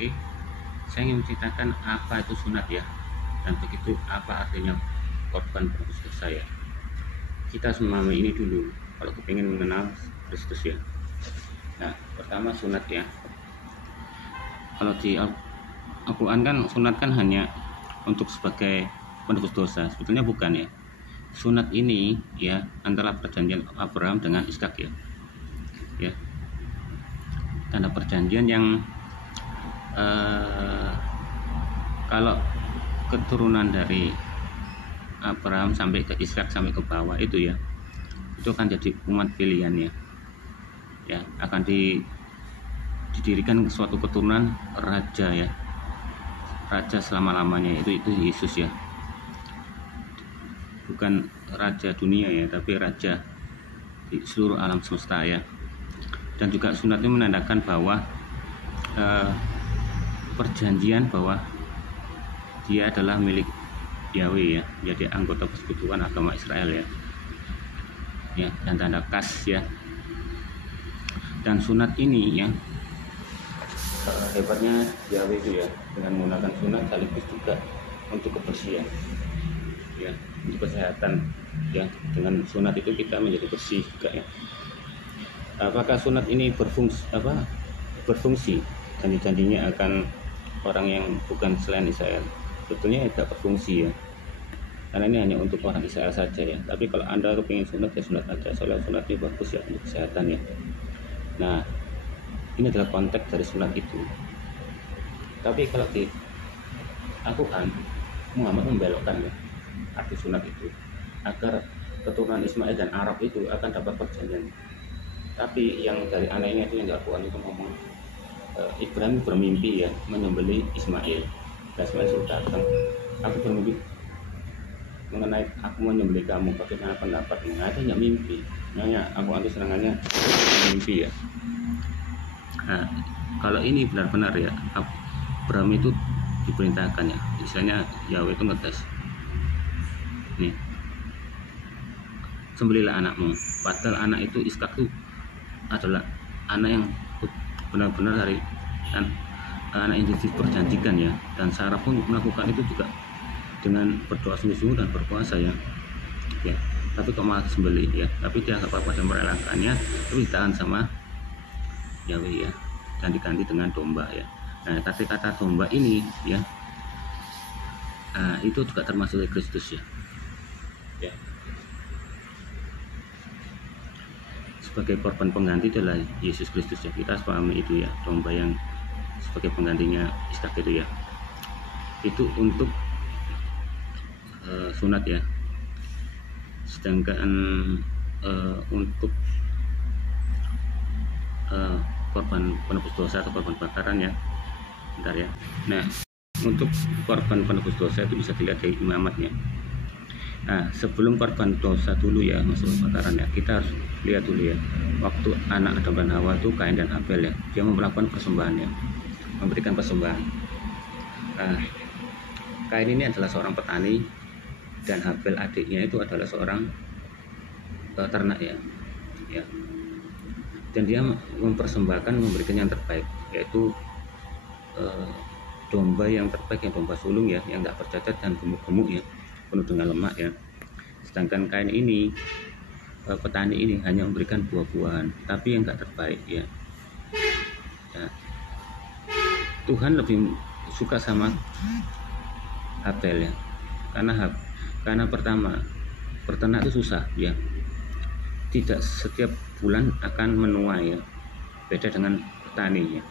Oke, saya ingin menceritakan apa itu sunat ya, dan begitu apa artinya korban penebus dosa ya. Kita memahami ini dulu kalau kepingin mengenal Kristus ya. Nah, pertama sunat ya. Kalau di Al-Quran kan sunat kan hanya untuk sebagai penebus dosa, sebetulnya bukan ya. Sunat ini ya antara perjanjian Abraham dengan Ishak ya, tanda perjanjian yang kalau keturunan dari Abraham sampai ke Ishak sampai ke bawah itu ya, itu akan jadi umat pilihan ya akan didirikan suatu keturunan raja ya, raja selama-lamanya, itu Yesus ya, bukan raja dunia ya, tapi raja di seluruh alam semesta ya. Dan juga sunat itu menandakan bahwa perjanjian bahwa dia adalah milik Yahweh ya, jadi anggota persekutuan agama Israel ya, dan tanda kas ya. Dan sunat ini ya, hebatnya Yahweh itu ya, dengan menggunakan sunat sekaligus juga untuk kebersihan ya, untuk kesehatan ya. Dengan sunat itu kita menjadi bersih juga ya. Apakah sunat ini berfungsi janji-janjinya akan orang yang bukan selain Israel? Sebetulnya tidak berfungsi ya, karena ini hanya untuk orang Israel saja ya. Tapi kalau Anda ingin sunat ya sunat aja, soalnya sunat ini bagus ya untuk kesehatan ya. Nah, ini adalah konteks dari sunat itu. Tapi kalau di Al-Quran, Muhammad membelokkan ya arti sunat itu agar keturunan Ismail dan Arab itu akan dapat perjanjian. Tapi yang dari anehnya itu yang di Al-Quran itu ngomong Ibrahim bermimpi ya menyembelih Ismail. Dan Ismail sudah datang, aku bermimpi mengenai aku menyembelih kamu, bagaimana pendapatmu? Nah, itu hanya mimpi. Nanya aku anti serangannya mimpi ya. Nah, kalau ini benar-benar ya, Abraham itu diperintahkan ya, misalnya Yahweh itu ngetes nih, sembelihlah anakmu, padahal anak itu Ishak itu adalah anak yang benar-benar dari anak yang diperjanjikan ya. Dan Sarah pun melakukan itu juga dengan berdoa sungguh-sungguh dan berpuasa ya. Tapi kok malah sembelih ya, tapi dia nggak apa-apa dan merelakannya, tapi ditahan sama Yahweh ya, dan diganti dengan domba ya. Nah, kata domba ini ya, itu juga termasuk dari Kristus ya. Sebagai korban pengganti adalah Yesus Kristus ya, kita harus pahami itu ya, domba yang sebagai penggantinya Ishak itu ya. Itu untuk sunat ya. Sedangkan untuk korban penebus dosa atau korban bakaran ya, bentar ya. Nah, untuk korban penebus dosa itu bisa dilihat dari imamatnya. Nah, sebelum korban dosa dulu ya, masuk bakaran ya, kita harus lihat dulu ya, waktu anak Adam dan Hawa itu Kain dan Abel ya, dia melakukan persembahan ya, memberikan persembahan. Nah, Kain ini adalah seorang petani dan Abel adiknya itu adalah seorang ternak ya, dan dia mempersembahkan, memberikan yang terbaik, yaitu domba yang terbaik, yang domba sulung ya, yang tidak bercacat dan gemuk-gemuk ya, penuh dengan lemak ya. Sedangkan Kain ini, petani ini hanya memberikan buah-buahan, tapi yang tidak terbaik ya. Tuhan lebih suka sama Abel ya, karena pertama, berternak itu susah ya, tidak setiap bulan akan menuai ya, beda dengan petani ya.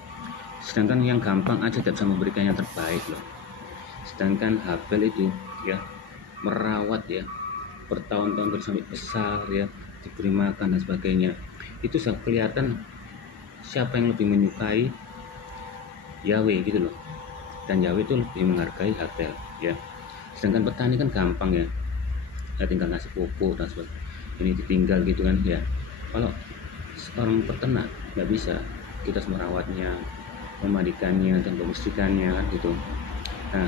Sedangkan yang gampang aja tidak bisa memberikan yang terbaik loh. Sedangkan Abel itu ya merawat ya, bertahun-tahun sampai besar ya, diberi makan dan sebagainya. Itu sudah kelihatan siapa yang lebih menyukai Yahweh gitu loh. Dan Yahweh itu lebih menghargai Abel ya. Sedangkan petani kan gampang ya, tinggal ngasih pupuk dan sebagainya, ini ditinggal gitu kan ya. Kalau seorang peternak nggak bisa, kita harus merawatnya, memandikannya dan membersihkannya kan gitu. Nah,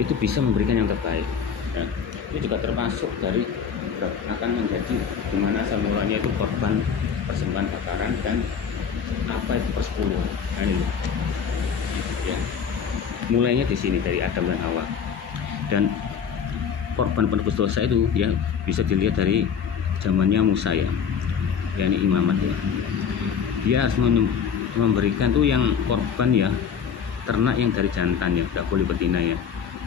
itu bisa memberikan yang terbaik ya. Itu juga termasuk dari akan menjadi dimana asal mulanya itu korban persembahan bakaran dan apa itu persepuluhan. Nah, ini ya. mulainya di sini dari Adam dan Hawa. Dan korban penebus dosa itu ya bisa dilihat dari zamannya Musa ya, yakni imamat ya. Dia harus memberikan tuh yang korban ya, ternak yang dari jantan ya, tidak boleh betina ya,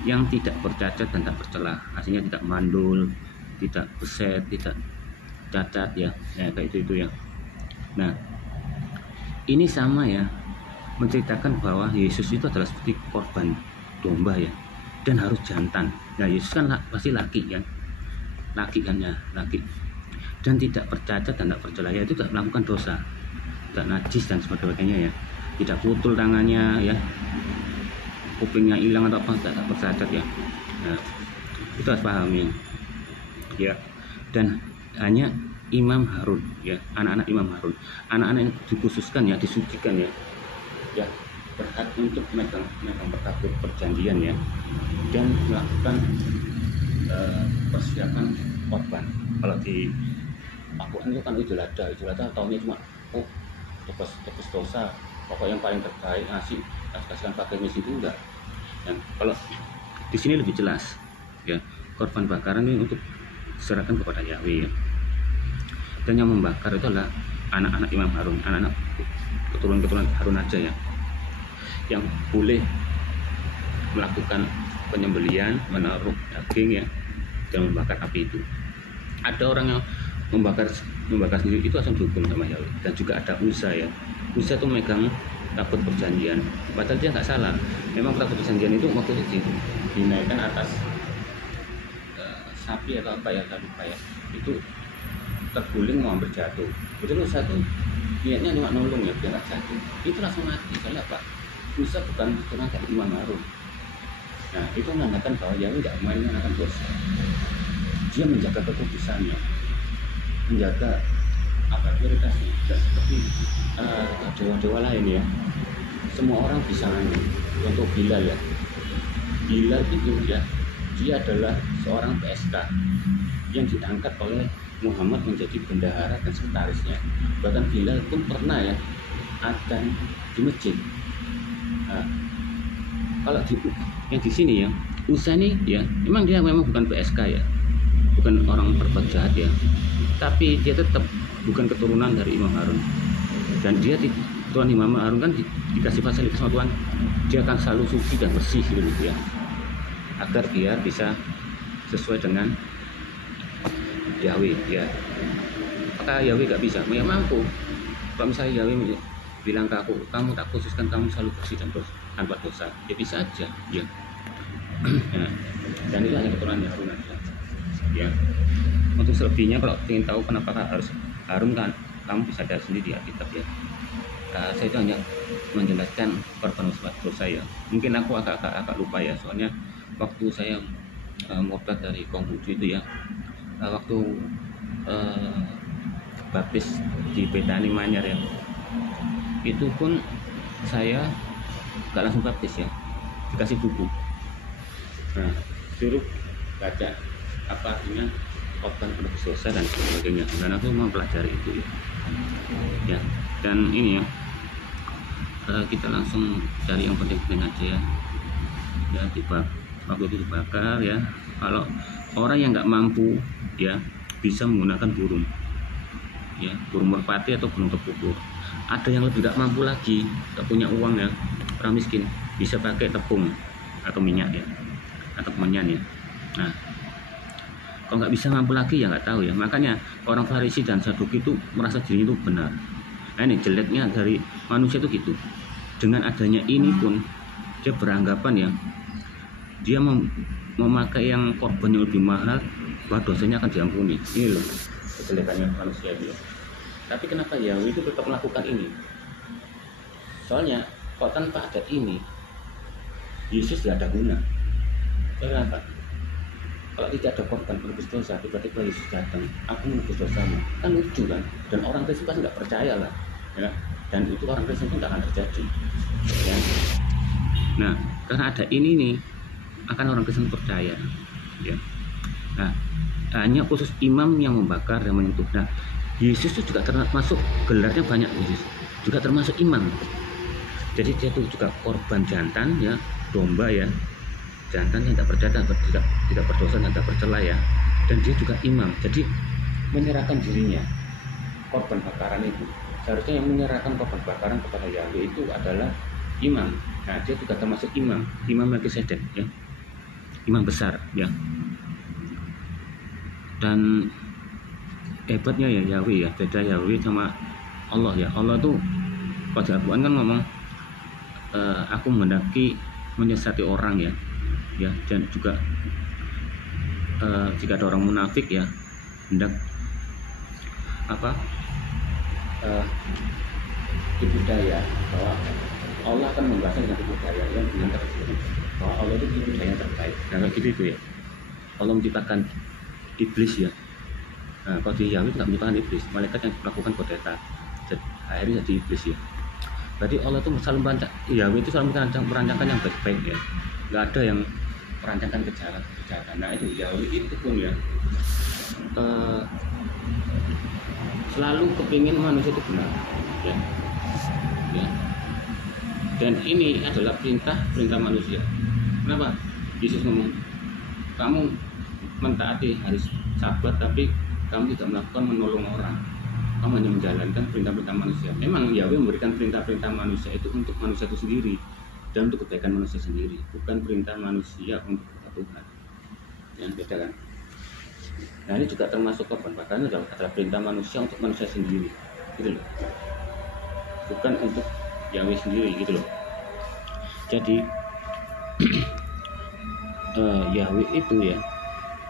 yang tidak bercacat dan tak bercelah, artinya tidak mandul, tidak beset, tidak cacat ya, kayak itu ya. Nah, ini sama ya, menceritakan bahwa Yesus itu adalah seperti korban domba ya, dan harus jantan. Nah, Yesus kan pasti laki kan, laki, dan tidak bercacat dan tidak bercelah, ya itu tidak melakukan dosa, tidak najis dan sebagainya ya, tidak putul tangannya ya, kupingnya hilang atau apa, tidak bercacat ya. Nah, itu harus pahami ya. Dan hanya Imam Harun ya, anak-anak Imam Harun, anak-anak yang dikhususkan ya, disucikan ya, berhak untuk megang tabut perjanjian ya, dan melakukan persiapan korban. Kalau di Al-Quran itu kan Idul Adha tahunnya cuma tebus dosa, pokok yang paling terbaik kasihkan pakai misi itu enggak. Dan kalau di sini lebih jelas ya, korban bakaran ini untuk diserahkan kepada Yahweh ya. Dan yang membakar itu adalah anak-anak Imam Harun, anak-anak keturunan Harun aja ya, yang boleh melakukan penyembelian, menaruh daging ya, dan membakar api itu. Ada orang yang membakar sendiri, itu asal dihukum sama Yahweh. Dan juga ada Uza ya, Uza itu megang tabut perjanjian, padahal dia nggak salah. Memang tabut perjanjian itu waktu itu dinaikkan atas sapi atau apa ya, saya lupa ya, itu terguling mau hampir jatuh. Itu Uza tuh niatnya cuma nolong ya, biar nggak jatuh, itu langsung mati. Soalnya apa? Uza bukan keturunan dari Imam Harun. Nah, itu menandakan bahwa Yahweh tidak main-main dosa. Dia menjaga kekudusannya, menjaga prioritasnya, tidak seperti dewa-dewa lain ya. Semua orang bisa ngambil. Untuk Bilal ya, Bilal itu ya, dia adalah seorang PSK yang diangkat oleh Muhammad menjadi bendahara dan sekretarisnya. Bahkan Bilal pun pernah ya adzan di masjid. Nah, kalau yang di sini ya, Uza nih ya, dia memang bukan PSK ya, bukan orang berbuat jahat ya, tapi dia tetap bukan keturunan dari Imam Harun. Dan dia Tuhan Imam Harun kan dikasih fasilitas sama Tuhan, dia akan selalu suci dan bersih gitu ya, agar dia bisa sesuai dengan Yahweh ya. Apakah Yahweh gak bisa? Ya mampu. Kalau misalnya Yahweh bilang ke aku, kamu tak khususkan kamu selalu bersih dan tanpa dosa, ya bisa aja ya. Nah, dan itu hanya keturunan Harun aja ya. Untuk selebihnya kalau ingin tahu kenapa harus Harun, kan kamu bisa lihat sendiri di Alkitab ya. Saya itu hanya menjelaskan korban dosa ya. Mungkin aku agak lupa ya, soalnya waktu saya murtad dari Konghucu itu ya, waktu baptis di Betani Manyar ya, itu pun saya gak langsung baptis ya, dikasih buku. Nah, suruh baca apa artinya korban penebus dosa dan sebagainya, dan aku mempelajari itu ya. Dan ini ya, kita langsung cari yang penting-penting aja ya. Waktu itu dibakar ya. Kalau orang yang nggak mampu ya, bisa menggunakan burung ya, burung merpati atau burung tepung. Ada yang lebih nggak mampu lagi, nggak punya uang ya, orang miskin, bisa pakai tepung atau minyak ya, atau kemenyan ya. Nah, kalau nggak bisa mampu lagi ya nggak tahu ya. Makanya orang Farisi dan Saduki itu merasa dirinya itu benar. Nah, ini jeleknya dari manusia itu gitu. Dengan adanya ini pun dia beranggapan ya, dia memakai yang korban yang lebih mahal, bahwa dosanya akan diampuni. Ini loh kejelekannya manusia itu. Tapi kenapa Yahweh itu tetap melakukan ini? Soalnya kalau tanpa ada ini, Yesus tidak ada guna. Kenapa? Kalau tidak ada korban penebus dosa, tiba-tiba Yesus datang, aku menebus dosamu, kan lucu kan? Dan orang Kristen pasti nggak percaya lah ya. Dan itu orang Kristen pun nggak akan terjadi ya. Nah, karena ada ini nih, akan orang Kristen percaya ya. Nah, hanya khusus imam yang membakar dan menyentuh. Nah, Yesus itu juga termasuk, gelarnya banyak, Yesus juga termasuk imam. Jadi dia itu juga korban jantan ya, domba ya, jantan yang tidak berdosa dan tidak bercela ya, dan dia juga imam. Jadi menyerahkan dirinya, korban bakaran itu seharusnya yang menyerahkan korban bakaran kepada Yahweh itu adalah imam. Nah, dia juga termasuk imam Melkisedek ya, imam besar ya. Dan hebatnya ya Yahweh ya, beda Yahweh sama Allah ya. Allah tuh pada Al-Quran kan ngomong aku menghendaki menyesati orang ya, dan juga jika ada orang munafik ya hendak tipu daya, bahwa Allah akan membahas dengan tipu daya yang dengan terjadi, bahwa Allah itu tipu daya yang terbaik. Nah kayak gitu itu ya, Allah menciptakan iblis ya. Nah kalau di Yahweh tidak menciptakan iblis, malaikat yang melakukan kudeta, akhirnya jadi iblis ya. Berarti Allah itu selalu merancang, Yahweh itu selalu merancangkan yang baik-baik ya, nggak ada yang merancangkan kejahatan. Nah itu Yahweh itu pun ya selalu kepingin manusia itu benar ya. Dan ini adalah perintah manusia. Kenapa Yesus ngomong kamu mentaati hari Sabat tapi kamu tidak melakukan menolong orang, kamu hanya menjalankan perintah-perintah manusia. Memang Yahweh memberikan perintah-perintah manusia itu untuk manusia itu sendiri dan untuk kebaikan manusia sendiri, bukan perintah manusia untuk Tuhan. Yang beda kan? Nah ini juga termasuk korban bakaran adalah perintah manusia untuk manusia sendiri, gitu loh, bukan untuk Yahweh sendiri, gitu loh. Jadi Yahweh itu ya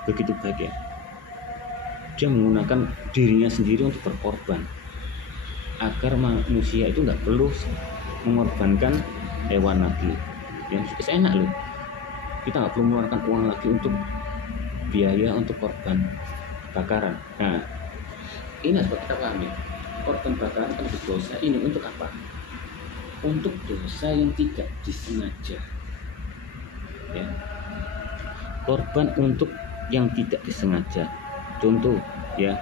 begitu baik ya, dia menggunakan dirinya sendiri untuk berkorban agar manusia itu nggak perlu mengorbankan hewan lagi. Yang enak loh, kita nggak perlu mengeluarkan uang lagi untuk biaya untuk korban bakaran. Nah ini harus kita pahami, korban bakaran kan dosa ini untuk apa? Untuk dosa yang tidak disengaja ya. Korban untuk yang tidak disengaja. Contoh ya,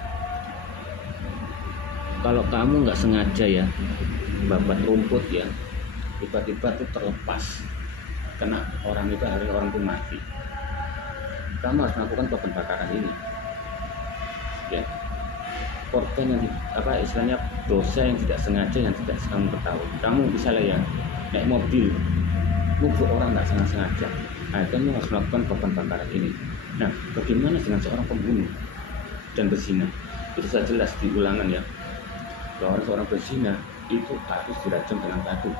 kalau kamu nggak sengaja ya babat rumput ya, tiba-tiba itu terlepas kena orang itu, akhirnya orang itu mati, kamu harus melakukan korban bakaran ini ya. Korban yang istilahnya dosa yang tidak sengaja, yang tidak kamu ketahui. Kamu misalnya ya naik mobil nubuk orang nggak sengaja, nah kamu harus melakukan korban bakaran ini. Nah bagaimana dengan seorang pembunuh dan berzina? Itu sudah jelas di Ulangan ya, bahwa seorang berzina itu harus dirajam dengan batu.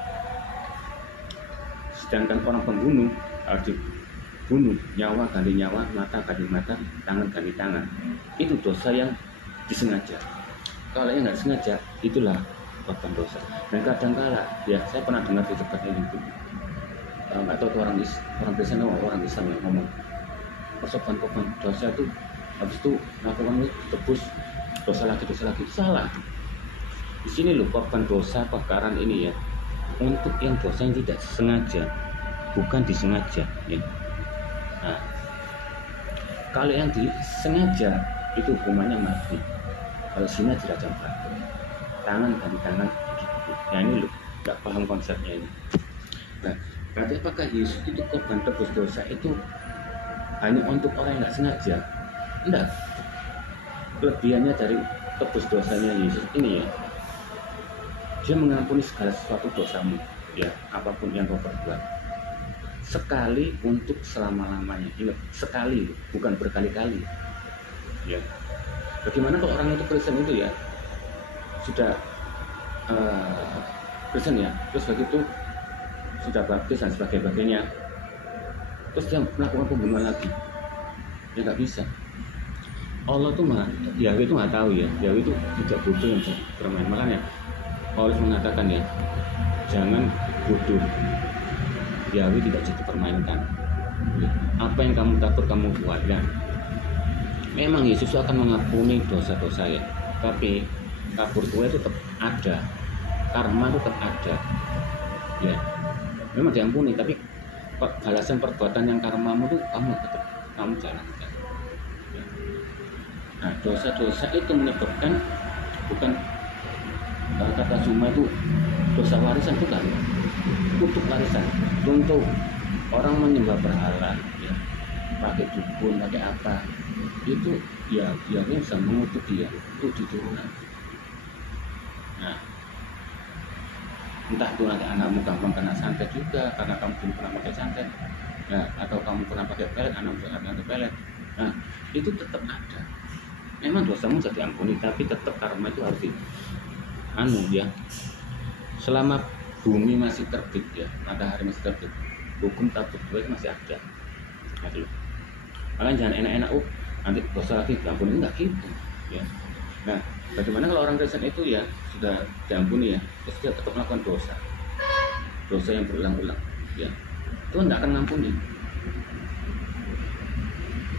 Sedangkan orang pembunuh harus dibunuh, nyawa ganti nyawa, mata ganti mata, tangan ganti tangan. Itu dosa yang disengaja. Kalau yang nggak sengaja, itulah korban dosa. Dan kadang-kala ya, saya pernah dengar di tempat ini itu, nggak tahu orang Kristen atau orang Islam yang ngomong korban dosa itu habis itu melakukan tebus dosa lagi. Salah. Di sini loh, korban dosa bakaran ini ya untuk yang dosa yang tidak sengaja, bukan disengaja ya. Nah, kalau yang disengaja itu hukumannya mati. Kalau zina dirajam batu, tangan ganti tangan gitu. Nah ini loh, nggak paham konsepnya ini. Nah, berarti apakah Yesus itu korban tebus dosa itu hanya untuk orang yang nggak sengaja? Enggak. Kelebihannya dari tebus dosanya Yesus ini ya, dia mengampuni segala sesuatu dosamu ya, apapun yang kau perbuat, sekali untuk selama-lamanya. Ingat, sekali, bukan berkali-kali ya. Bagaimana kalau orang itu Kristen itu ya, sudah Kristen ya, terus begitu sudah baptis dan sebagainya, terus dia melakukan pembunuhan lagi, ya nggak bisa. Allah tuh Yahweh itu nggak tahu ya, Yahweh itu tidak bodoh yang bermain. Makanya Paulus mengatakan ya, jangan bodoh, Yahweh tidak jadi permainkan. Apa yang kamu takut kamu buat ya. Memang Yesus akan mengampuni dosa-dosa ya, tapi kabur tua itu tetap ada, karma itu tetap ada ya. Memang diampuni, tapi balasan perbuatan yang karmamu itu kamu jalankan ya. Nah dosa-dosa itu menyebabkan, bukan kata Zuma itu dosa warisan, bukan kutuk warisan. Contoh orang menyembah berhala ya, pakai dukun, pakai apa, itu ya dia bisa mengutuk dia untuk diturunan. Nah, entah itu nanti anakmu gampang kena santet juga karena kamu belum pernah pakai santet, nah, atau kamu pernah pakai pelet, anakmu juga pakai pelet. Nah, itu tetap ada. Memang dosamu sudah diampuni, tapi tetap karma itu harus ya. Selama bumi masih terbit ya, matahari masih terbit, hukum tak berbuat masih ada. Aduh. Makanya jangan enak-enak, nanti dosa lagi diampuni, enggak gitu ya. Nah, bagaimana kalau orang Kristen itu ya sudah diampuni ya, terus dia tetap melakukan dosa yang berulang-ulang ya, Tuhan enggak akan ngampuni.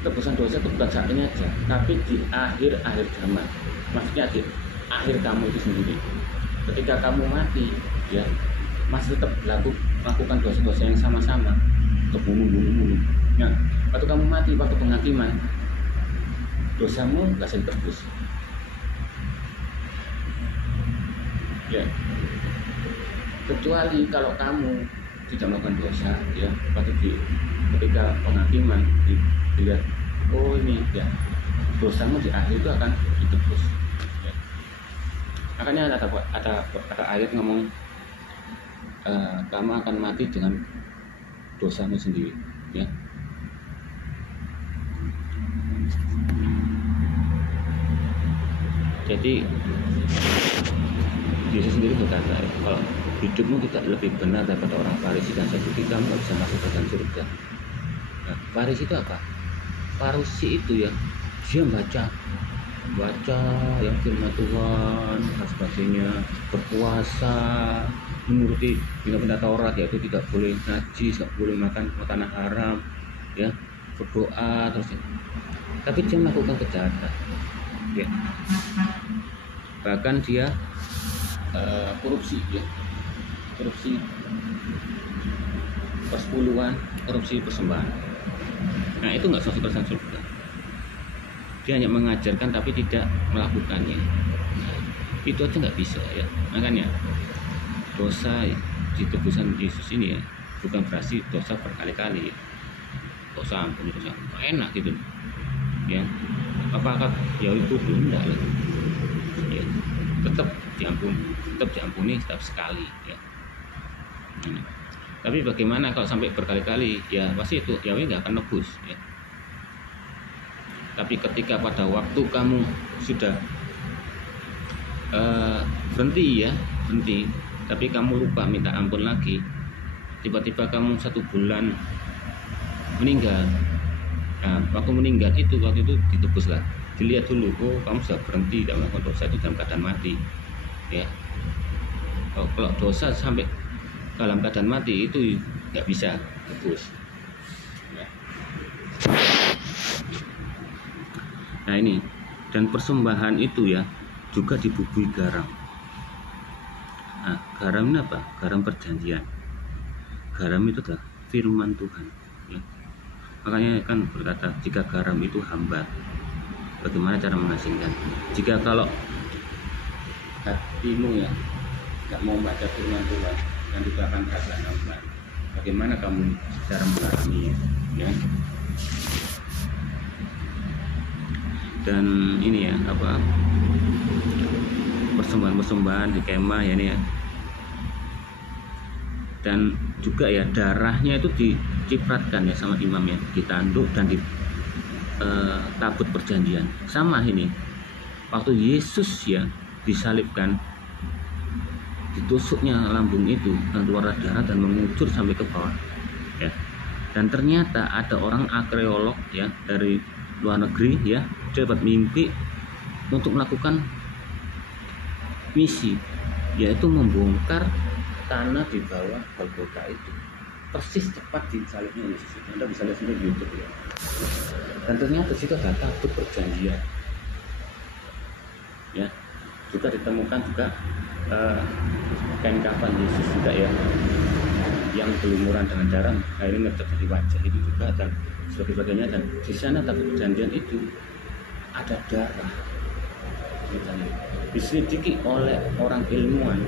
Tebusan dosa itu bukan saat ini aja, tapi di akhir zaman, maksudnya di akhir kamu itu sendiri. Ketika kamu mati ya, masih tetap melakukan dosa-dosa yang sama-sama, kebunuh. Nah, waktu kamu mati, waktu penghakiman, dosamu nggak bisa ditebus. Ya, kecuali kalau kamu tidak melakukan dosa, ya, ketika penghakiman dilihat, oh ini ya, dosamu di akhir itu akan ditebus. Ya. Makanya ada ayat ngomong, kamu akan mati dengan dosamu sendiri, ya. Jadi Yesus sendiri berkata, kalau hidupmu tidak lebih benar daripada orang Farisi dan Saduki, kamu tidak bisa masuk ke dalam surga. Nah, Farisi itu apa? Farisi itu ya, dia baca yang firman Tuhan dan sebagainya, berpuasa, menuruti benda-benda Taurat, yaitu tidak boleh najis, tidak boleh makan makanan haram, ya, berdoa terus. Tapi dia melakukan kejahatan, ya. Bahkan dia korupsi, ya, korupsi persepuluhan, korupsi persembahan. Nah, itu nggak masuk ke dalam surga. Dia hanya mengajarkan tapi tidak melakukannya. Nah, itu aja nggak bisa ya. Makanya dosa di tebusan Yesus ini ya, bukan berarti dosa berkali-kali. Dosa ampun, dosa enak gitu. Ya, apakah ya itu enggak lah. Ya, tetap diampuni setiap sekali ya. Tapi bagaimana kalau sampai berkali-kali, ya pasti itu ya nggak akan nebus ya. Tapi ketika pada waktu kamu sudah berhenti, tapi kamu lupa minta ampun lagi, tiba-tiba kamu 1 bulan meninggal. Nah, waktu meninggal itu ditebus lah, dilihat dulu, oh kamu sudah berhenti tidak melakukan dosa itu dalam keadaan mati ya. Kalau dosa sampai dalam keadaan mati itu nggak bisa tebus ya. Nah ini, dan persembahan itu ya juga dibubui garam. Nah, garam ini apa? Garam perjanjian. Garam itu adalah firman Tuhan ya. Makanya kan berkata, jika garam itu hambar, bagaimana cara mengasingkan? Jika kalau hatimu ya nggak mau baca firman Tuhan dan juga akan rasa hambar, bagaimana kamu cara mengalaminya ya? Dan ini ya, apa, persembahan di kemah ya ini ya. Dan juga ya darahnya itu dicipratkan ya sama imam ya, ditanduk dan di tabut perjanjian. Sama ini, waktu Yesus ya disalibkan, ditusuknya lambung itu dan keluar darah dan mengucur sampai ke bawah ya. Dan ternyata ada orang arkeolog ya dari luar negeri ya, dia dapat mimpi untuk melakukan misi, yaitu membongkar tanah di bawah Golgota itu, persis tepat di salibnya Yesus itu. Anda bisa lihat sendiri di YouTube ya. Dan ternyata di situ ada tabut perjanjian ya, juga ditemukan juga kain kafan Yesus juga ya, yang berlumuran dengan darah, akhirnya ngecat di wajah itu juga, dan sebagainya. Dan di sana tabut perjanjian itu ada darah, diselidiki oleh orang ilmuwan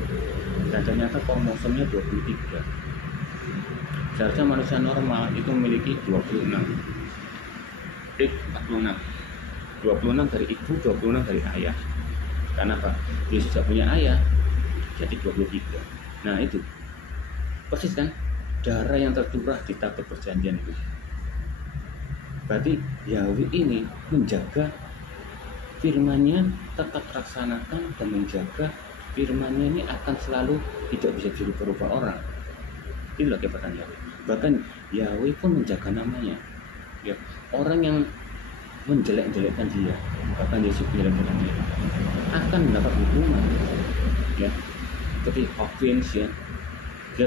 dan ternyata kromosomnya 23. Seharusnya manusia normal itu memiliki 26. 46. 26 dari ibu, 26 dari ayah. Karena apa? Yesus tidak punya ayah, jadi 23. Nah itu persis kan darah yang tercurah di tabut perjanjian itu. Berarti Yahweh ini menjaga firman-Nya tetap terlaksanakan dan menjaga firman-Nya ini akan selalu tidak bisa dirubah-rubah orang. Itulah kehebatan Yahweh. Bahkan Yahweh pun menjaga namanya. Ya, orang yang menjelek-jelekkan dia, bahkan Yesus menjelek-jelekkan dia, akan mendapat hukuman. Ya, seperti Hawkins ya, dia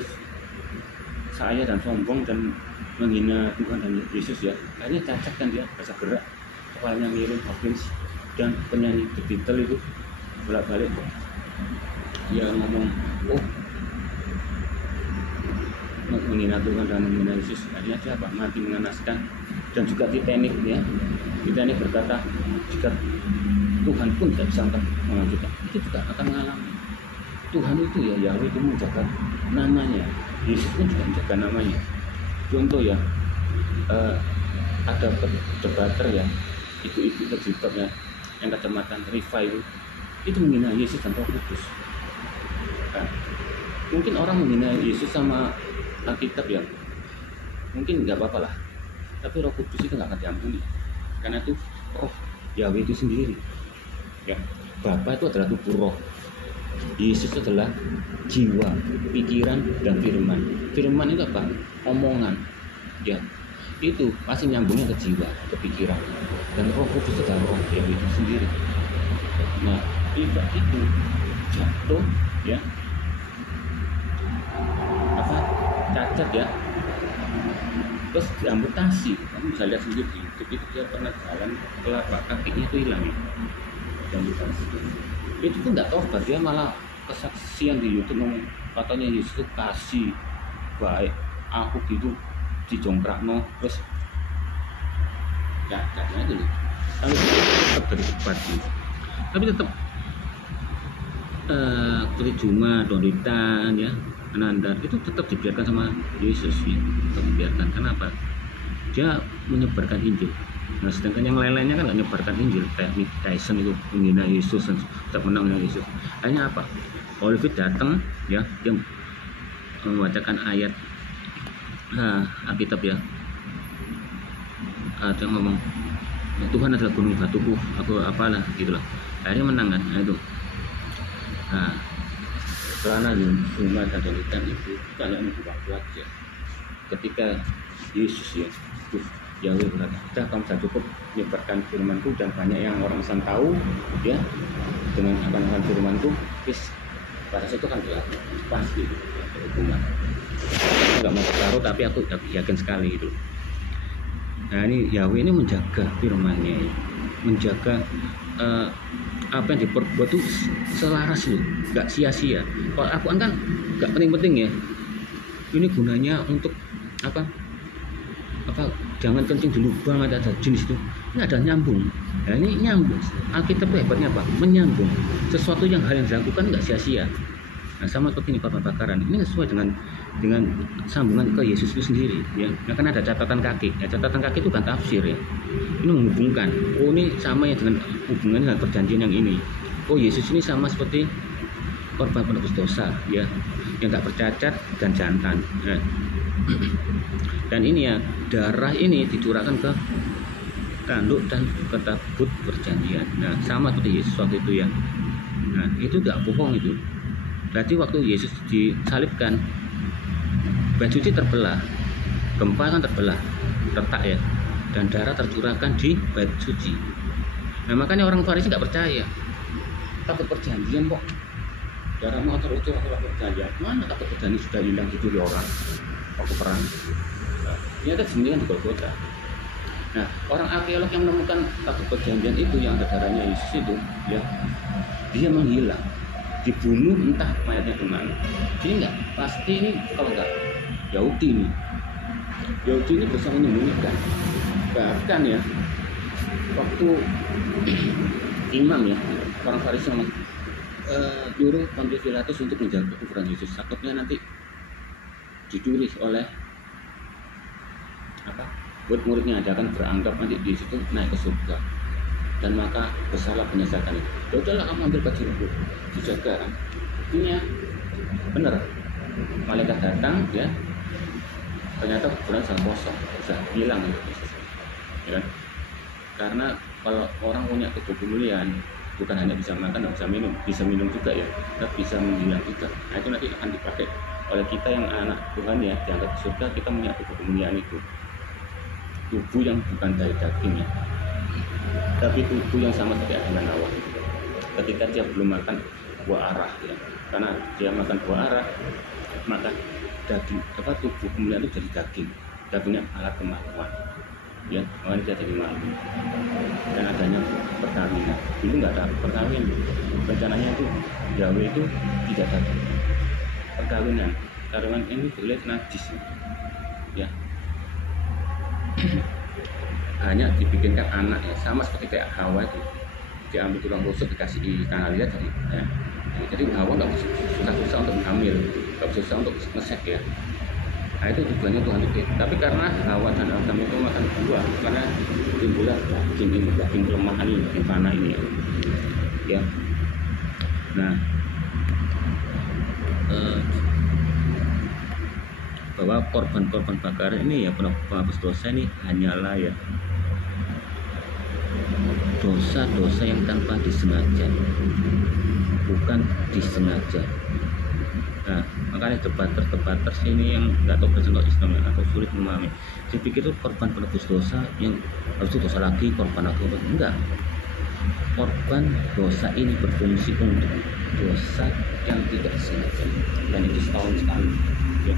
saya dan sombong dan menghina Tuhan dan Yesus ya, akhirnya cacat kan dia, bisa gerak, kepalanya miring. Hawkins dan penyanyi The Beatles itu bolak-balik dia ngomong, oh menghina Tuhan dan menghina Yesus, akhirnya dia apa? Mati mengenaskan. Dan juga Titanic ya, Titanic berkata jika Tuhan pun tidak bisa mengajukan, itu juga akan mengalami. Tuhan itu ya, Yahweh itu menjaga namanya, Yesus pun juga menjaga namanya. Contoh ya, ada debater ya, ibu-ibu berjilbab ya, yang kecamatan Riva itu menghina Yesus dan Roh Kudus. Nah, mungkin orang menghina Yesus sama Alkitab ya, mungkin nggak apa-apa lah, tapi Roh Kudus itu nggak akan diampuni, karena itu Roh Yahweh itu sendiri. Ya, Bapa itu adalah tubuh Roh, Yesus adalah jiwa, pikiran, dan firman. Firman itu apa? Omongan. Ya, itu pasti nyambungnya ke jiwa, ke pikiran, dan Roh Kudus itu adalah Roh Yahweh itu sendiri. Nah, tiba itu jatuh ya, apa? Cacat ya. Terus diamputasi, kamu bisa lihat sendiri di YouTube itu dia pernah jalan telapak kakinya itu hilang ya, diamputasi. Itu pun tidak tobat, dia malah kesaksian di YouTube ngomong katanya Yesus itu kasih baik, aku gitu dijongkrakno terus ya katanya itu loh. Tapi tetap berdebat gitu. Tapi tetap Trijuma, Donitan ya, Anandar itu tetap dibiarkan sama Yesus ya, tetap dibiarkan. Kenapa? Dia menyebarkan Injil. Nah, sedangkan yang lain-lainnya kan nggak menyebarkan Injil, kayak Mike Tyson itu menghina Yesus dan tetap menang dengan Yesus. Akhirnya apa? Olivet datang ya, yang membacakan ayat Alkitab ya, ada ngomong Tuhan adalah gunung batuku, aku apalah gitulah. Akhirnya menang kan, nah, itu. Nah, karena Trijuma dan Donitan itu hanya menunggu waktu aja. Ketika Yesus ya, Yahweh berkata, sudah kamu sudah cukup menyebarkan firmanku dan banyak yang orang Islam tahu ya, dengan akan firmanku, pada saat itu kan gelap pasti hukuman. Aku nggak mau bertaruh, tapi aku yakin sekali itu. Nah ini Yahweh ini menjaga firman-Nya, menjaga apa yang diperbuat itu selaras loh, nggak sia-sia. Kalau Al-Quran kan nggak penting-penting ya, ini gunanya untuk apa jangan kencing di lubang, ada jin di situ, ini ada nyambung. Nah ini nyambung, Alkitab hebatnya apa? Menyambung sesuatu yang hal yang dilakukan nggak sia-sia. Nah sama seperti ini korban bakaran, ini sesuai dengan sambungan ke Yesus itu sendiri ya. Nah, kan ada catatan kaki ya, catatan kaki itu kan tafsir ya, ini menghubungkan, oh ini sama ya dengan hubungannya dengan perjanjian yang ini. Oh Yesus ini sama seperti korban penebus dosa ya, yang tak bercacat dan jantan ya. Dan ini ya, darah ini dicurahkan ke tanduk dan ke tabut perjanjian. Nah sama seperti Yesus waktu itu ya. Nah itu gak bohong itu. Berarti waktu Yesus disalibkan, baju suci terbelah, gempa kan terbelah, retak ya, dan darah tercurahkan di bait suci. Nah makanya orang Farisi nggak percaya, takut perjanjian kok darah mau tercurah ke perjanjian, mana takut perjanjian sudah hilang gitu ya orang waktu perang. Ternyata sebenarnya di Golgota. Nah orang arkeolog yang menemukan takut perjanjian itu yang ada darahnya Yesus itu ya, dia menghilang, dibunuh entah mayatnya kemana. Jadi nggak pasti ini, kalau nggak Yahudi ini bisa menyembunyikan. Bahkan ya waktu imam ya, orang Farisi ngomong nyuruh Pontius Pilatus untuk menjaga kuburan Yesus, takutnya nanti dicuri oleh murid-muridnya aja akan beranggap nanti di situ naik ke surga, dan maka besarlah penyesakan itu. Ya udahlah, kamu ambil baju rambut, dijaga kan. Buktinya benar, malaikat datang ya, ternyata kuburan sudah kosong, sudah hilang itu, ya kan? Karena kalau orang punya tubuh kemuliaan, bukan hanya bisa makan dan bisa minum juga ya, tapi bisa menghilang juga. Nah itu nanti akan dipakai oleh kita yang anak Tuhan ya, diangkat ke surga. Kita punya tubuh kemuliaan itu, tubuh yang bukan dari daging ya, tapi tubuh yang sama seperti Adam dan Hawa. Ketika dia belum makan buah arah ya, karena dia makan buah arah, maka daging tubuh kemuliaan itu jadi dagingnya alat kemampuan ya, makanya dia jadi malu. Dan adanya perkawinan, dulu nggak ada perkawinan, rencananya itu Yahweh itu tidak ada perkawinan, karena ini boleh najis ya. Hanya dibikinkan anak ya, sama seperti kayak Hawa itu, diambil tulang rusuk dikasih di tanah liat jadi Hawa nggak susah untuk hamil, nggak susah untuk ngesek ya. Nah itu tujuannya Tuhan itu. Tapi karena Hawa dan Adam itu makan buah, karena timbullah daging kelemahan ini, daging panah ini ya. Nah bahwa korban-korban bakaran ini ya, penghapus dosa ini hanyalah ya dosa-dosa yang tanpa disengaja, bukan disengaja. Nah makanya debater ini yang nggak tahu bersentuh Islam atau sulit memahami, dipikir itu korban penebus dosa yang harus itu dosa lagi, korban lagi. Enggak, korban dosa ini berfungsi untuk dosa yang tidak disengaja, dan itu setahun sekali ya.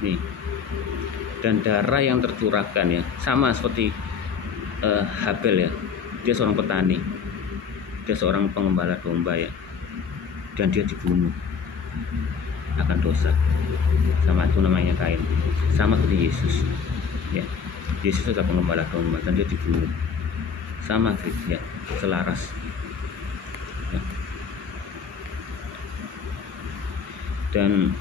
Nih, dan darah yang tercurahkan ya, sama seperti Habel ya, dia seorang petani, dia seorang pengembala domba ya, dan dia dibunuh akan dosa. Sama itu namanya Kain, sama seperti Yesus ya. Yesus adalah pengembala domba dan dia dibunuh, sama ya, selaras ya. Dan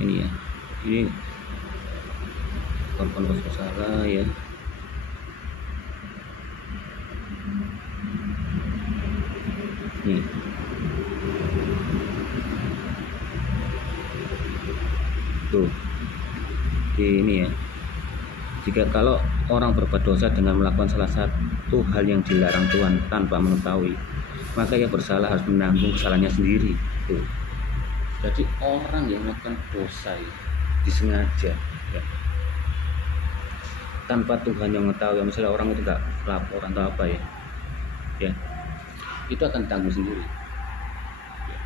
ini ya, ini korban bersalah ya. Nih tuh di ini ya, jika kalau orang berbuat dosa dengan melakukan salah satu hal yang dilarang Tuhan tanpa mengetahui, maka ia bersalah harus menanggung kesalahannya sendiri tuh. Jadi orang yang melakukan dosa ya, disengaja ya, tanpa Tuhan yang mengetahui, misalnya orang itu nggak lapor atau apa ya, itu akan tanggung sendiri ya.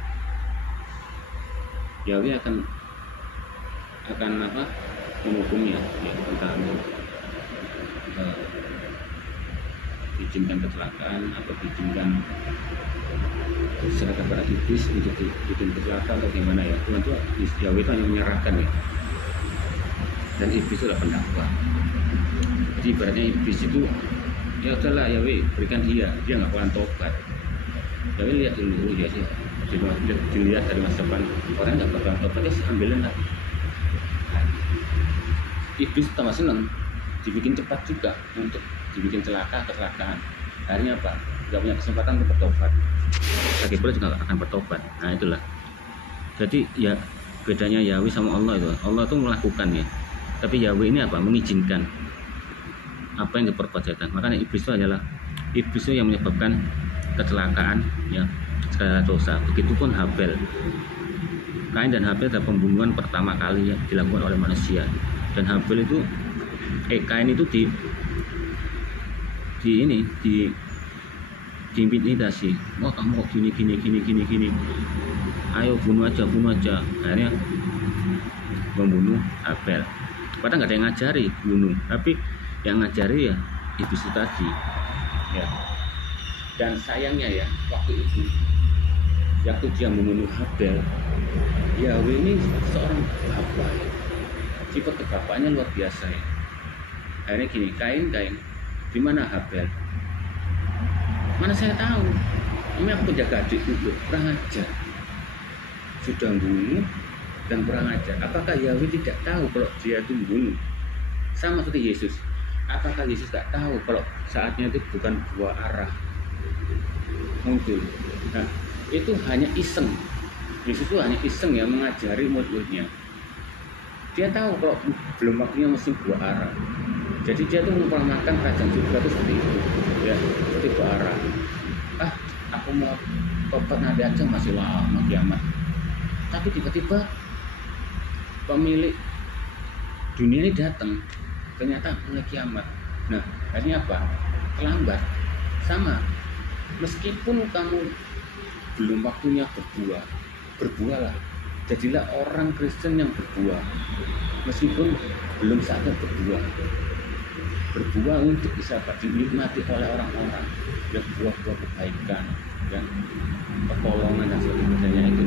Yahweh akan menghukumnya ya, tentang diizinkan kecelakaan atau diizinkan serahkan pada iblis untuk bikin kecelakaan atau gimana ya. Tuhan tuh Yahweh itu hanya menyerahkan ya, dan iblis itu adalah pendakwa. Jadi ibaratnya iblis itu ya udahlah Yahweh berikan dia nggak bakalan tobat. Yahweh lihat dulu ya sih, dilihat dari masa depan orang nggak bakalan tobat, ya ambilin lah. Iblis tambah seneng dibikin cepat juga untuk dibikin kecelakaan. Akhirnya apa? Nggak punya kesempatan untuk bertobat. Lagi pula juga akan bertobat. Nah itulah. Jadi ya bedanya Yahweh sama Allah itu. Allah itu melakukan ya, tapi Yahweh ini apa? Mengizinkan apa yang diperbuat setan. Makanya iblis itu yang menyebabkan kecelakaan ya, segala dosa. Begitupun Habel. Kain dan Habel adalah pembunuhan pertama kali yang dilakukan oleh manusia. Dan Habel itu Kain itu diintimidasi, wah kamu kok gini, ayo bunuh aja. Akhirnya membunuh Habel. Padahal nggak ada yang ngajari bunuh, tapi yang ngajari ya iblis itu tadi ya. Dan sayangnya ya, waktu dia membunuh Habel, Yahweh ini seorang bapak ya, sifat kebapaknya luar biasa ya. Akhirnya gini, Kain, di mana Habel? Mana saya tahu, ini aku penjaga adik itu, kurang ajar. Sudah bunuh, dan kurang ajar. Apakah Yahweh tidak tahu kalau dia itu membunuh? Sama seperti Yesus. Apakah Yesus tidak tahu kalau saatnya itu bukan buah arah muncul? Nah, itu hanya iseng. Yesus itu hanya iseng ya mengajari murid-muridnya. Dia tahu kalau belum waktunya mesti buah arah. Jadi dia tuh memperamakan kerajaan surga itu seperti itu, ya, seperti buah arah. Aku mau tobat nanti aja, masih lama kiamat. Tapi tiba-tiba pemilik dunia ini datang, ternyata mulai kiamat. Nah, akhirnya apa? Terlambat. Sama, meskipun kamu belum waktunya berbuah, berbuahlah. Jadilah orang Kristen yang berbuah, meskipun belum saatnya berbuah. Berbuah untuk bisa dinikmati oleh orang-orang, dan buah-buah kebaikan dan pertolongan dan sebagainya itu.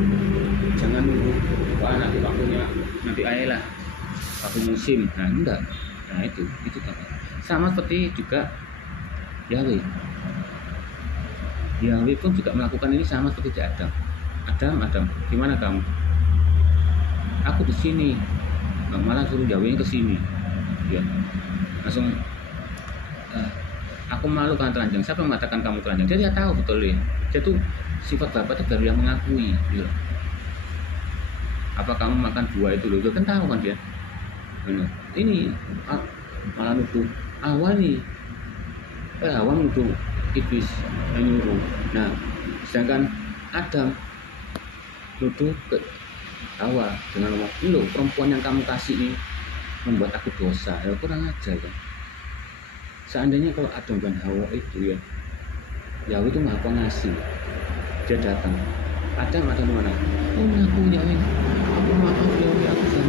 Jangan nunggu nanti waktunya, nanti ayolah waktu musim. Nah, enggak. Nah, itu kan sama seperti juga Yahweh pun juga melakukan ini sama seperti Adam. Di mana kamu? Aku di sini. Malah suruh Yahweh ke sini. Ya. Langsung aku malu karena telanjang. Siapa yang mengatakan kamu telanjang? Dia tahu betul ya. Dia tuh sifat Bapa itu baru yang mengakui. Ya. Apa kamu makan buah itu loh? Dia kan tahu kan dia. Benar. Ini malah nuduh awal nih. Awal nuduh iblis yang nyuruh. Nah, sedangkan Adam nuduh ke Hawa dengan ngomong, ini loh perempuan yang kamu kasih ini membuat aku dosa. Ya kurang ajar kan. Seandainya kalau Adam dan Hawa itu ya, Yahweh itu maha pengasih. Dia datang, Adam mana? Oh aku Yahweh, aku maaf Yahweh, aku sudah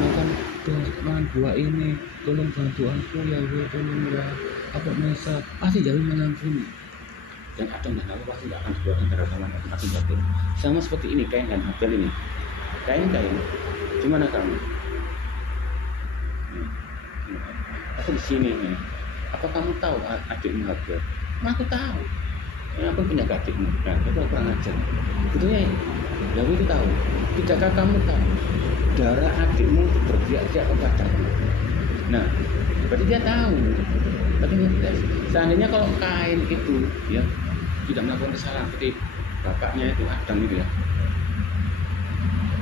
makan buah ini, tolong bantu aku Yahweh, tolong ya, aku bisa. Pasti Yahweh mengampuni. Dan Adam dan Hawa pasti akan dibuat antara mati jatuh. Sama seperti ini Kain dan Habel ini. Kain, gimana kamu? Aku di sini nih. Apa kamu tahu adikmu Habel? Nah, aku tahu. Aku punya adikmu. Nah, itu kurang ajar. Betulnya Yahweh itu tahu. Tidakkah kamu tahu darah adikmu itu berbiak-biak kepadaku? Nah, berarti dia tahu. Tapi seandainya kalau Kain itu ya tidak melakukan kesalahan seperti bapaknya itu Adam itu ya,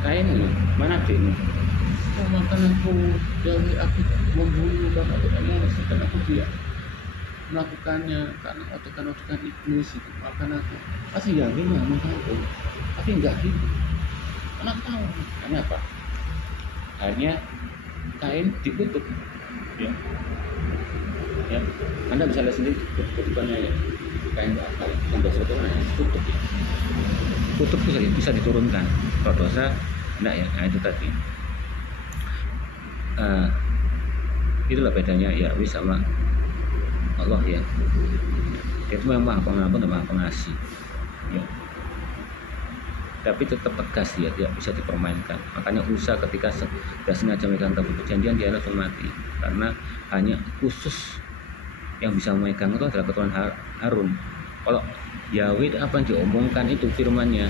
Kain mana adikmu? Oh, makan aku, Yahweh aku membunuh karena aku emosi, karena aku tidak melakukannya karena otokan iblis itu. Makan aku, pasti Yahweh nggak tahu, tapi enggak gitu. Karena tahu, karena apa? Akhirnya Kain dikutuk, ya. Anda bisa lihat sendiri kutukannya ya. Kain itu apa? Yang dosa itu kutuk ya. Kutuk bisa diturunkan. Kalau dosa enggak ya. Nah itu tadi. Itulah bedanya Yahweh sama Allah ya. Dia itu memang maha pengampun dan maha pengasih. Ya. Tapi tetap tegas ya, tidak bisa dipermainkan. Makanya Musa ketika sudah sengaja megang tabut perjanjian dia langsung mati, karena hanya khusus yang bisa memegang itu adalah keturunan Harun. Kalau Yahweh apa yang diomongkan itu firman-Nya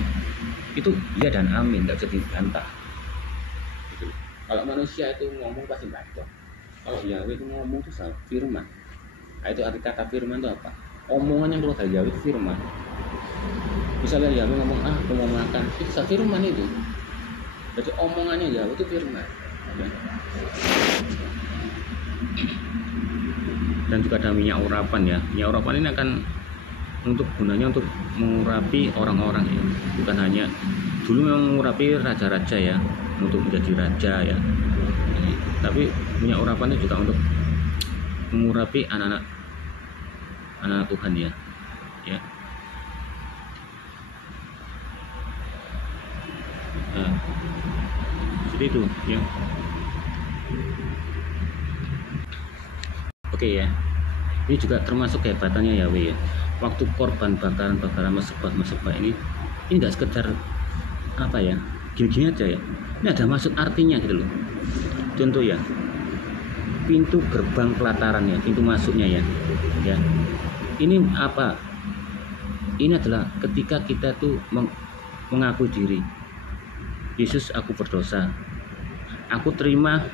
itu ya dan amin, nggak bisa dibantah. Gitu. Kalau manusia itu ngomong pasti bantah. Kalau Yahweh itu ngomong itu salah firman. Nah, itu arti kata firman itu apa? Omongan yang keluar dari Yahweh itu firman. Misalnya Yahweh ngomong aku mau makan, itu firman itu. Jadi omongannya Yahweh itu firman. Ya. Dan juga ada minyak urapan ya. Minyak urapan ini akan gunanya untuk mengurapi orang-orang ya. Bukan hanya dulu memang mengurapi raja-raja ya, untuk menjadi raja ya. Tapi minyak urapan ini juga untuk mengurapi anak-anak Tuhan ya. Ya. Nah, jadi itu ya. Oke ya, ini juga termasuk kehebatannya Yahweh ya. Waktu korban bakaran mesbah ini nggak sekedar apa ya, gini-gini aja ya. Ini ada maksud artinya gitu loh. Contoh ya, pintu gerbang pelataran ya, pintu masuknya ya. Ya, ini apa? Ini adalah ketika kita tuh mengakui diri, Yesus aku berdosa, aku terima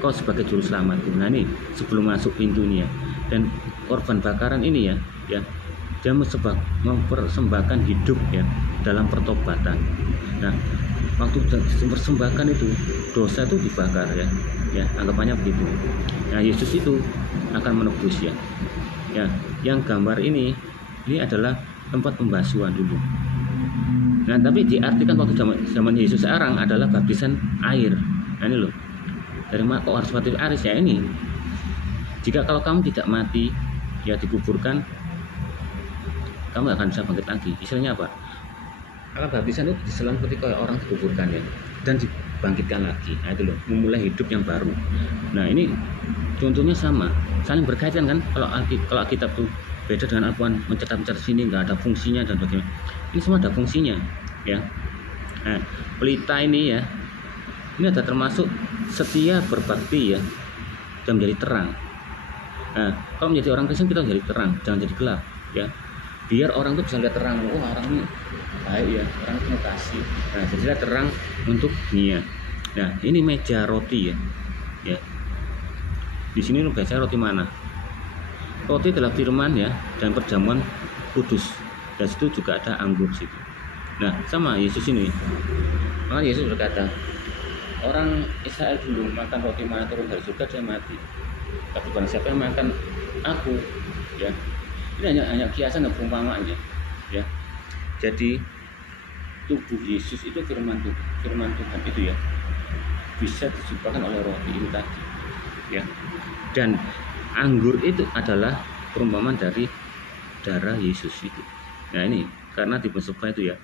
kau sebagai juru selamatku. Nah ini sebelum masuk pintunya. Dan korban bakaran ini ya dia mempersembahkan hidup ya dalam pertobatan. Nah waktu mempersembahkan itu dosa itu dibakar ya anggapannya begitu. Nah Yesus itu akan menebus ya yang gambar ini adalah tempat pembasuhan dulu. Nah tapi diartikan waktu zaman Yesus sekarang adalah baptisan air. Nah ini loh, dari mana kok harus baptis air ya ini? Jika kalau kamu tidak mati ya dikuburkan, kamu akan bisa bangkit lagi. Istilahnya apa? Akan baptisan itu diselam ketika orang dikuburkan ya dan dibangkitkan lagi. Nah itu loh, memulai hidup yang baru. Nah ini contohnya sama, saling berkaitan kan. Kalau Alkitab tuh beda dengan Al-Quran, mencatat sini nggak ada fungsinya dan bagaimana. Ini semua ada fungsinya ya. Nah pelita ini ya, ini ada termasuk setia berbakti ya dan menjadi terang. Nah kalau menjadi orang Kristen kita menjadi terang, jangan jadi gelap ya, biar orang tuh bisa lihat terang. Oh orang ini baik ya, orang penuh kasih. Nah jadilah terang untuk dunia. Nah ini meja roti ya. Di sini lu baca roti mana? Roti adalah firman ya dan perjamuan kudus. Dan situ juga ada anggur situ. Nah sama Yesus ini. Maka Yesus berkata, orang Israel dulu makan roti mana turun dari surga dia mati. Tapi barang siapa yang makan aku ya, ini hanya kiasan dan perumpamaan ya. Jadi tubuh Yesus itu firman Tuhan itu ya, bisa disumpahkan oleh roti itu tadi ya. Dan anggur itu adalah perumpamaan dari darah Yesus itu. Nah ini karena di persembah itu ya,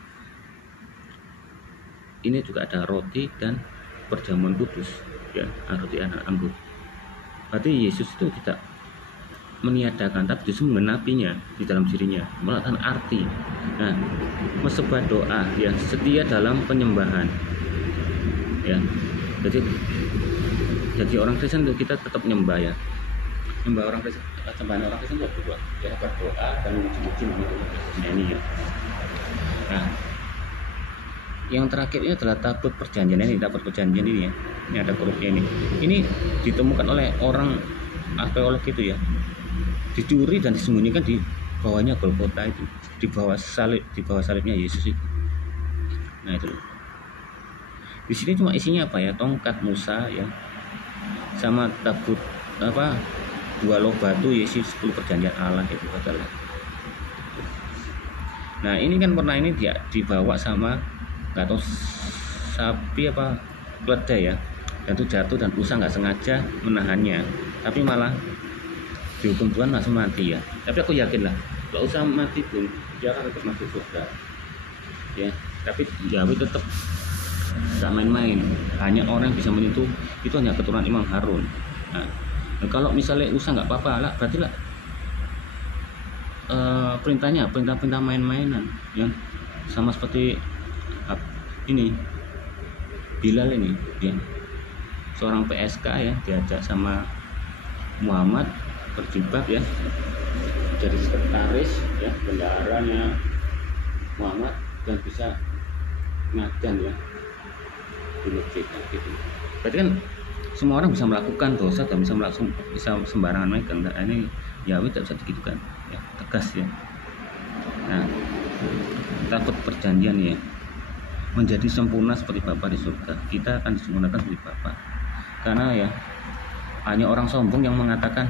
ini juga ada roti dan perjamuan kudus ya, roti dan anggur. Berarti Yesus itu tidak meniadakan, tapi justru mengenapinya di dalam dirinya, melakukan arti. Nah, mesebah doa yang setia dalam penyembahan. Ya, jadi orang Kristen itu kita tetap menyembah ya. Menyembah orang Kristen, sembahan orang Kristen itu berdoa, ya berdoa dan memuji gitu. Nah ini ya. Nah, yang terakhir ini adalah tabut perjanjian ini, tabut perjanjian ini ya. Ini ada hurufnya ini. Ini ditemukan oleh orang arkeolog itu ya. Dicuri dan disembunyikan di bawahnya Golgota itu, di bawah salibnya Yesus itu. Nah itu. Di sini cuma isinya apa ya? Tongkat Musa ya. Sama tabut apa? 2 loh batu Yesus 10 perjanjian Allah itu adalah. Nah, ini kan pernah ini dia dibawa sama nggak tahu sapi apa keledai ya, dan itu jatuh dan Musa nggak sengaja menahannya, tapi malah dihukum Tuhan langsung mati ya. Tapi aku yakin lah kalau Musa mati pun dia akan tetap masuk surga ya. Tapi Yahweh tetap nggak main-main, hanya orang yang bisa menyentuh itu hanya keturunan Imam Harun. Nah kalau misalnya Musa nggak apa-apa lah, berarti lah perintah main-mainan yang sama seperti ini Bilal ini ya, seorang PSK ya, diajak sama Muhammad berjilbab ya, jadi sekretaris ya, bendaharanya Muhammad, dan bisa ngadan ya di masjid gitu. Berarti kan semua orang bisa melakukan dosa dan bisa sembarangan megang. Nah, ini Yahweh tidak bisa digitukan ya, tegas ya. Nah tabut perjanjian ya, menjadi sempurna seperti Bapa di surga. Kita akan disempurnakan seperti Bapa. Karena ya hanya orang sombong yang mengatakan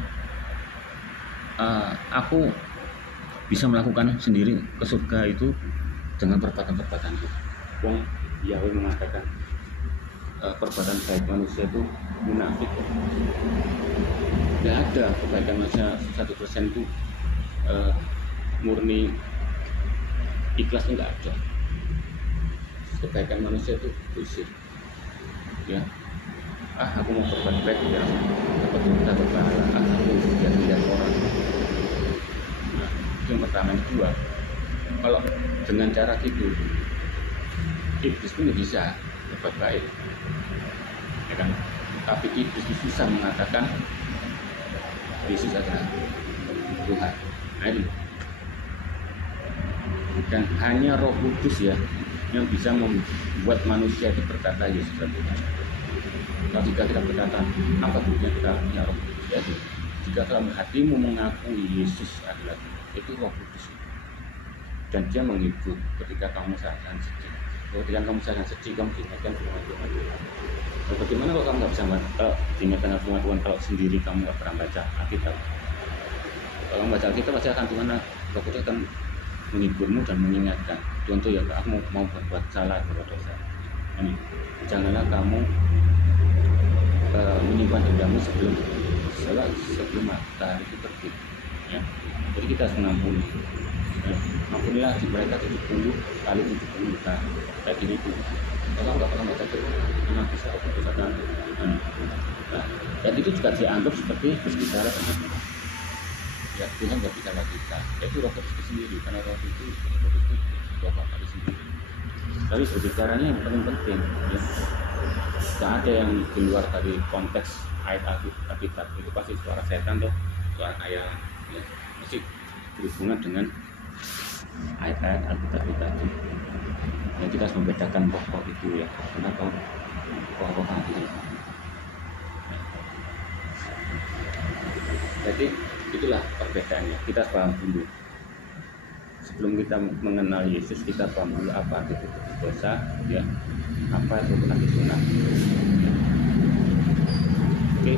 aku bisa melakukan sendiri ke surga itu dengan perbuatan-perbuatanku. Wong Yahweh mengatakan perbuatan baik manusia itu munafik. Tidak ada kebaikan manusia 1% itu murni ikhlas, itu nggak ada. Kebaikan manusia itu usir ya, aku mau berbuat baik ya dapat pahala, aku lihat orang. Nah itu yang pertama. Yang kedua, kalau dengan cara gitu iblis pun bisa berbuat baik ya kan, tapi iblis itu susah mengatakan Yesus adalah Tuhan. Nah ini dan hanya Roh Kudus ya yang bisa membuat manusia itu berkata Yesus adalah Tuhan. Kalau jika kita berkata, apa buktinya kita ya Roh Kudus? Yaitu jika dalam hatimu mengakui Yesus adalah Tuhan, itu Roh Kudus. Dan dia menghibur ketika kamu sedang sedih. Ketika kamu sedang sedih, kamu diingatkan firman Tuhan. Bagaimana kalau kamu nggak bisa kalau diingatkan firman Tuhan kalau sendiri kamu nggak pernah baca Alkitab? Kalau baca Alkitab pasti akan Tuhan, Roh Kudus akan menghiburmu dan mengingatkan. Contoh ya, aku mau berbuat salah, berbuat dosa. Ini, janganlah kamu menyimpan dendamu sebelum matahari itu terbit. Ya. Jadi kita harus mengampuni. Ya. Ampunilah di mereka 70 kali 70. Nah, kayak gini itu. Kalau nggak pernah baca itu, memang bisa dosa. Nah, dan itu juga dianggap seperti berbicara dengan Tuhan. Ya, Tuhan nggak bisa kita. Itu Roh Kudus itu sendiri, karena Roh itu Bapak Bapak sendiri. Tapi berbicaranya yang paling penting, ya. Tidak ada yang di luar dari konteks ayat Alkitab, itu pasti suara setan tuh, suara kayak ya, mesti berhubungan dengan ayat-ayat Alkitab itu tadi. Ya, kita harus membedakan pokok itu ya, kenapa pokok itu. Jadi itulah perbedaannya. Kita paham dulu. Sebelum kita mengenal Yesus, kita paham dulu apa itu dosa, ya, apa itu penyakit sunat. Oke,